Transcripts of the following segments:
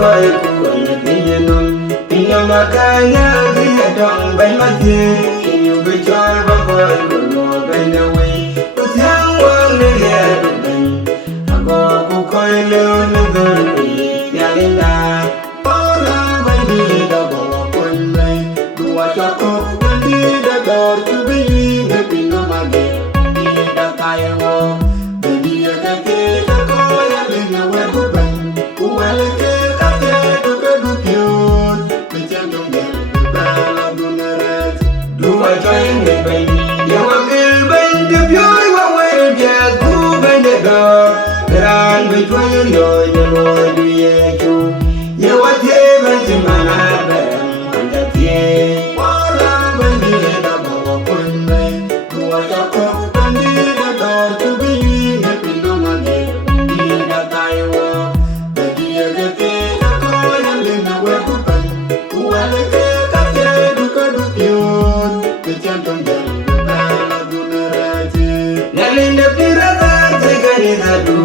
coi của tình nhân nông tình yêu mà cả nhà dhiɛ dong bay Mathɛ yêu bị cho và coi của nó bay đâu ấy có tháng quang để dhiɛ được tình có cô coi leo nước gần đi nhà lên đà bao năm bay đi đã bỏ quên mây đùa cho cô quên đi đã đỏ chú bị để pin nó mà đi đã tay vô để đi cái kia cái coi lên nhà quên của mình quên cái kia tôi cái đu kiot mình chẳng đồng đẹp ta là đu neret đùa cho những người mình yêu anh bên đẹp dối qua quên đẹp cũ bên đẹp đỏ ran với tôi những người như dhiɛ chu yêu anh thế bên trên màn hát bên anh đã thiê quá là bên đi đã bỏ quên mây đùa cho cô bên đi đã đỏ chú bị để pin nó mà đi đã tay vô để đi cái kia cái coi lên nhà quên của mình quên cái kia đu cái đu kiot để chẳng đồng đẹp ta là đu neret lên đẹp đi ra ta thấy cái đi ra đu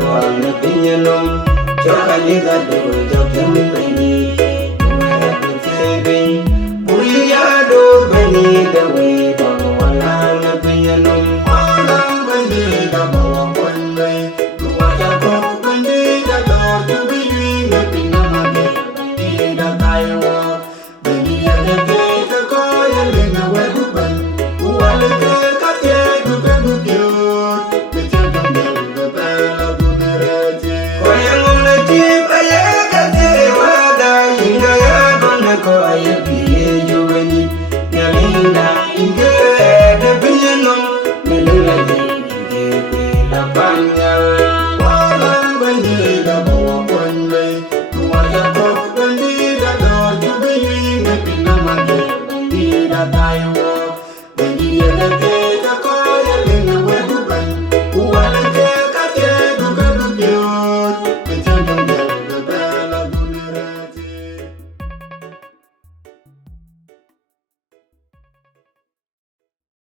luang na pinyanom cho cái đi ra đu cho chân bên đi quên cái thế bên bùi ya đu bên đi đã về bao la na pinyanom bao bên đi đã bỏ quên mây đùa cho cô bên đi đã đỏ chú bị để pin nó mà đi đã tay vô bên đi cái kia cái coi lên nhà quên của mình quên cái kia đu cái đu kiot để chẳng đồng đẹp ta là đu neret coi yang ngồi chim ai cái thế mà đã nhìn cái con nó coi cái yêu bên đi nhà mình đã cái để bên nhân nông mình đưa lại gì là ban nhau quá lắm bên đi đã bỏ quên mây đùa cho cô bên đi đã đỏ chú bị để pin nó mà đi đã tay